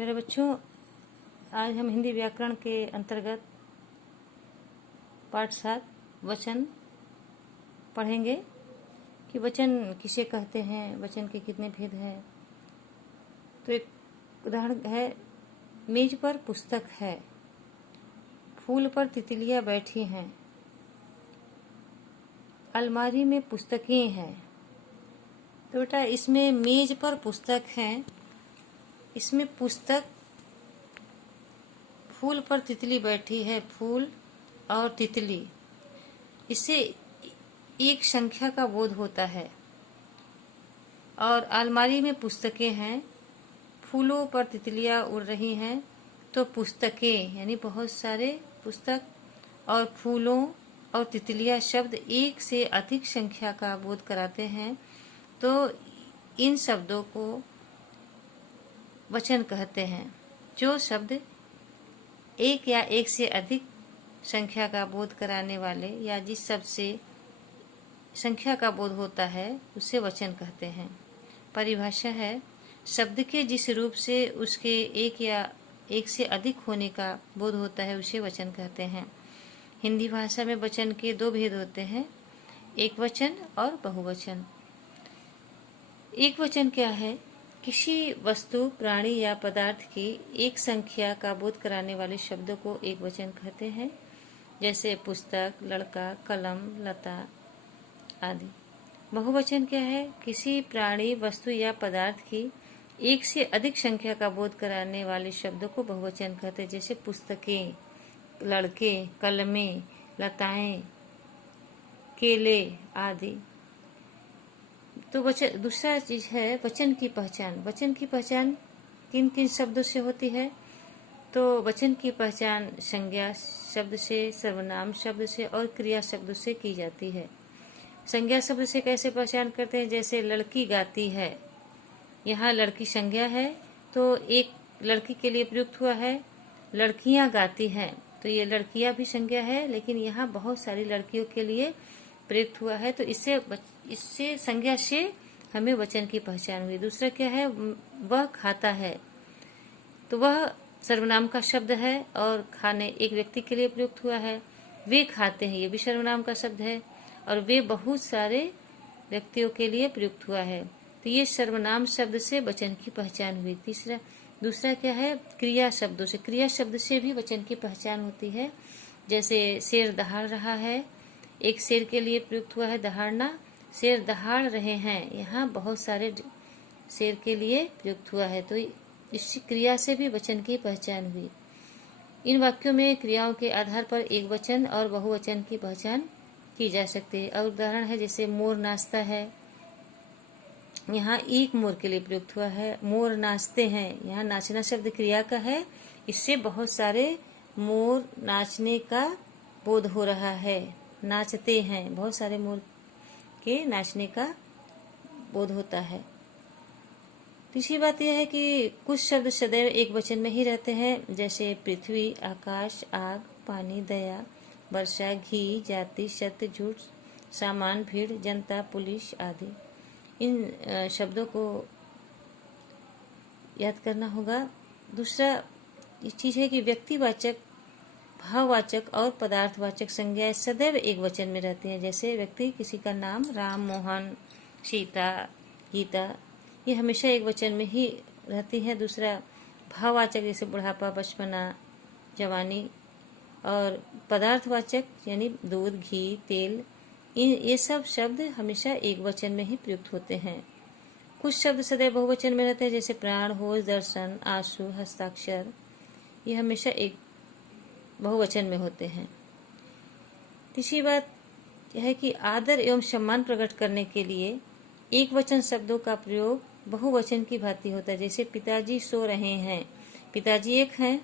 प्यारे बच्चों, आज हम हिंदी व्याकरण के अंतर्गत पाठ 7 वचन पढ़ेंगे कि वचन किसे कहते हैं, वचन के कितने भेद हैं। तो एक उदाहरण है, मेज पर पुस्तक है, फूल पर तितलियां बैठी हैं, अलमारी में पुस्तकें हैं। तो बेटा इसमें मेज पर पुस्तक है, इसमें पुस्तक, फूल पर तितली बैठी है, फूल और तितली, इससे एक संख्या का बोध होता है। और अलमारी में पुस्तकें हैं, फूलों पर तितलियां उड़ रही हैं, तो पुस्तकें यानी बहुत सारे पुस्तक और फूलों और तितलियां शब्द एक से अधिक संख्या का बोध कराते हैं। तो इन शब्दों को वचन कहते हैं। जो शब्द एक या एक से अधिक संख्या का बोध कराने वाले या जिस शब्द से संख्या का बोध होता है उसे वचन कहते हैं। परिभाषा है, शब्द के जिस रूप से उसके एक या एक से अधिक होने का बोध होता है उसे वचन कहते हैं। हिंदी भाषा में वचन के दो भेद होते हैं, एक वचन और बहुवचन। एक वचन क्या है? किसी वस्तु, प्राणी या पदार्थ की एक संख्या का बोध कराने वाले शब्दों को एक वचन कहते हैं, जैसे पुस्तक, लड़का, कलम, लता आदि। बहुवचन क्या है? किसी प्राणी, वस्तु या पदार्थ की एक से अधिक संख्या का बोध कराने वाले शब्दों को बहुवचन कहते हैं, जैसे पुस्तकें, लड़के, कलमें, लताएं, केले आदि। तो वचन दूसरा चीज है वचन की पहचान। वचन की पहचान किन किन शब्दों से होती है? तो वचन की पहचान संज्ञा शब्द से, सर्वनाम शब्द से और क्रिया शब्द से की जाती है। संज्ञा शब्द से कैसे पहचान करते हैं? जैसे लड़की गाती है, यहाँ लड़की संज्ञा है तो एक लड़की के लिए प्रयुक्त हुआ है। लड़कियां गाती हैं तो ये लड़कियां भी संज्ञा है, लेकिन यहाँ बहुत सारी लड़कियों के लिए प्रयुक्त हुआ है, तो इससे संज्ञा से हमें वचन की पहचान हुई। दूसरा क्या है? वह खाता है, तो वह सर्वनाम का शब्द है और खाने एक व्यक्ति के लिए प्रयुक्त हुआ है। वे खाते हैं, ये भी सर्वनाम का शब्द है और वे बहुत सारे व्यक्तियों के लिए प्रयुक्त हुआ है, तो ये सर्वनाम शब्द से वचन की पहचान हुई। दूसरा क्या है? क्रिया शब्दों से। क्रिया शब्द से भी वचन की पहचान होती है, जैसे शेर दहाड़ रहा है, एक शेर के लिए प्रयुक्त हुआ है दहाड़ना, शेर दहाड़ रहे हैं, यहाँ बहुत सारे शेर के लिए प्रयुक्त हुआ है, तो इस क्रिया से भी वचन की पहचान हुई। इन वाक्यों में क्रियाओं के आधार पर एक वचन और बहुवचन की पहचान की जा सकती है। और उदाहरण है, जैसे मोर नाचता है, यहाँ एक मोर के लिए प्रयुक्त हुआ है। मोर नाचते हैं, यहाँ नाचना शब्द क्रिया का है, इससे बहुत सारे मोर नाचने का बोध हो रहा है। नाचते हैं, बहुत सारे मोर के नाचने का बोध होता है। तीसरी बात यह है कि कुछ शब्द सदैव एक वचन में ही रहते हैं, जैसे पृथ्वी, आकाश, आग, पानी, दया, वर्षा, घी, जाति, सत्य, झूठ, सामान, भीड़, जनता, पुलिस आदि। इन शब्दों को याद करना होगा। दूसरा चीज है कि व्यक्तिवाचक, भाववाचक और पदार्थवाचक संज्ञाएं सदैव एक वचन में रहती हैं, जैसे व्यक्ति, किसी का नाम, राम, मोहन, सीता, गीता, ये हमेशा एक वचन में ही रहती हैं। दूसरा भाववाचक, जैसे बुढ़ापा, बचपना, जवानी, और पदार्थवाचक यानी दूध, घी, तेल, ये सब शब्द हमेशा एक वचन में ही प्रयुक्त होते हैं। कुछ शब्द सदैव बहुवचन में रहते हैं, जैसे प्राण, होश, दर्शन, आंसू, हस्ताक्षर, ये हमेशा एक बहुवचन में होते हैं। तीसरी बात यह है कि आदर एवं सम्मान प्रकट करने के लिए एक वचन शब्दों का प्रयोग बहुवचन की भांति होता है, जैसे पिताजी सो रहे हैं, पिताजी एक हैं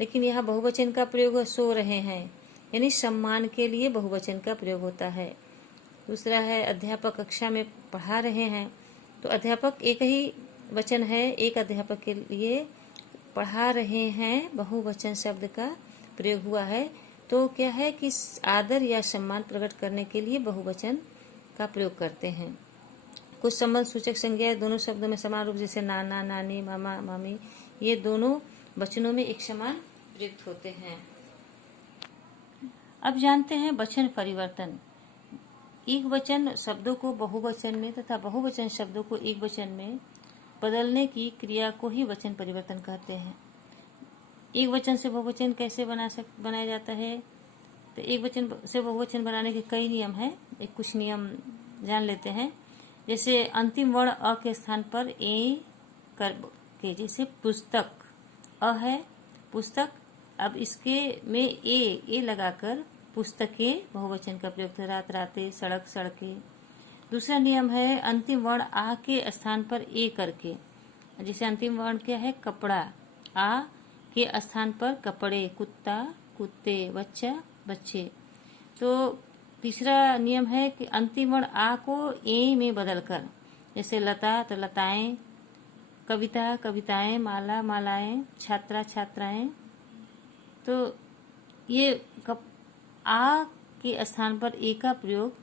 लेकिन यहाँ बहुवचन का प्रयोग सो रहे हैं, यानी सम्मान के लिए बहुवचन का प्रयोग होता है। दूसरा है अध्यापक कक्षा में पढ़ा रहे हैं, तो अध्यापक एक ही वचन है, एक अध्यापक के लिए पढ़ा रहे हैं, बहुवचन शब्द का प्रयोग हुआ है। तो क्या है कि आदर या सम्मान प्रकट करने के लिए बहुवचन का प्रयोग करते हैं। कुछ संबंध सूचक संज्ञाएं दोनों शब्दों में समान रूप, जैसे नाना, नानी, मामा, मामी, ये दोनों वचनों में एक समान प्रयुक्त होते हैं। अब जानते हैं वचन परिवर्तन। एक वचन शब्दों को बहुवचन में तथा बहुवचन शब्दों को एक वचन में बदलने की क्रिया को ही वचन परिवर्तन कहते हैं। एक वचन से बहुवचन कैसे बनाया जाता है? तो एक वचन से बहुवचन बनाने के कई नियम हैं। एक कुछ नियम जान लेते हैं। जैसे अंतिम वर्ण अ के स्थान पर ए कर के, जैसे पुस्तक अ है पुस्तक, अब इसके में ए लगाकर पुस्तकें बहुवचन का प्रयोग है। रात रातें, सड़क सड़कें। दूसरा नियम है अंतिम वर्ण आ के स्थान पर ए करके, जैसे अंतिम वर्ण क्या है? कपड़ा, आ के स्थान पर कपड़े, कुत्ता कुत्ते, बच्चा बच्चे। तो तीसरा नियम है कि अंतिम वर्ण आ को ए में बदलकर, जैसे लता तो लताएं, कविता कविताएं, माला मालाएं, छात्रा छात्राएं। तो ये आ के स्थान पर ए का प्रयोग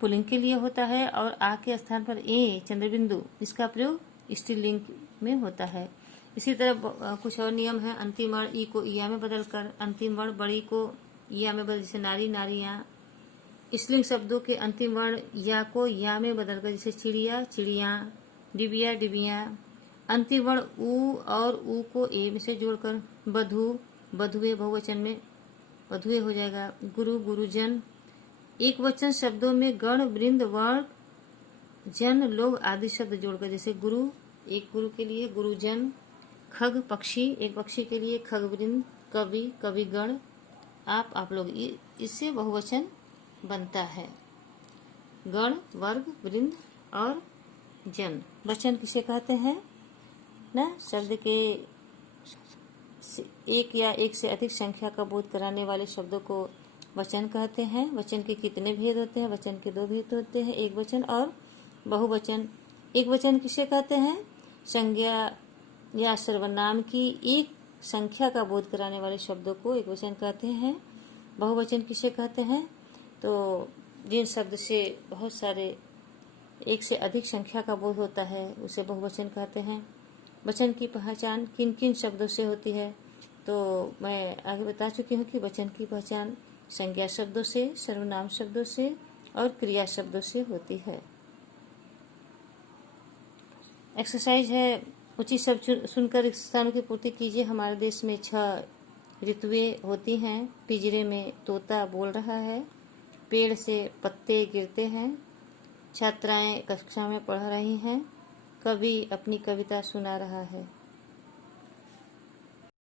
पुल्लिंग के लिए होता है और आ के स्थान पर ए चंद्रबिंदु, इसका प्रयोग स्त्रीलिंग में होता है। इसी तरह कुछ और नियम है। अंतिम वर्ण ई को इया में बदलकर, अंतिम वर्ण बड़ी को या में बदल, जैसे नारी नारियां। स्त्रीलिंग शब्दों के अंतिम वर्ण या को या में बदलकर, जैसे चिड़िया चिड़िया, डिबिया डिबिया। अंतिम वर्ण ऊ और ऊ को ए में से जोड़कर बधू बधुए, बहुवचन में बधुए हो जाएगा। गुरु गुरुजन। एक वचन शब्दों में गण वृंद वर्ण जन लोग आदि शब्द जोड़कर, जैसे गुरु एक गुरु के लिए गुरुजन, खग पक्षी एक पक्षी के लिए खगवृंद, कवि कविगण, आप लोग, इससे बहुवचन बनता है। गण वर्ग वृंद और जन। वचन किसे कहते हैं ना? शब्द के एक या एक से अधिक संख्या का बोध कराने वाले शब्दों को वचन कहते हैं। वचन के कितने भेद होते हैं? वचन के दो भेद होते हैं, एक वचन और बहुवचन। एक वचन किसे कहते हैं? संज्ञा या सर्वनाम की एक संख्या का बोध कराने वाले शब्दों को एक वचन कहते हैं। बहुवचन किसे कहते हैं? तो जिन शब्द से बहुत सारे एक से अधिक संख्या का बोध होता है उसे बहुवचन कहते हैं। वचन की पहचान किन किन शब्दों से होती है? तो मैं आगे बता चुकी हूँ कि वचन की पहचान संज्ञा शब्दों से, सर्वनाम शब्दों से और क्रिया शब्दों से होती है। एक्सरसाइज है, उचित शब्द सुनकर स्थानों की पूर्ति कीजिए। हमारे देश में 6 ऋतुएं होती हैं। पिंजरे में तोता बोल रहा है, पेड़ से पत्ते गिरते हैं, छात्राएं कक्षा में पढ़ रही हैं, कवि अपनी कविता सुना रहा है।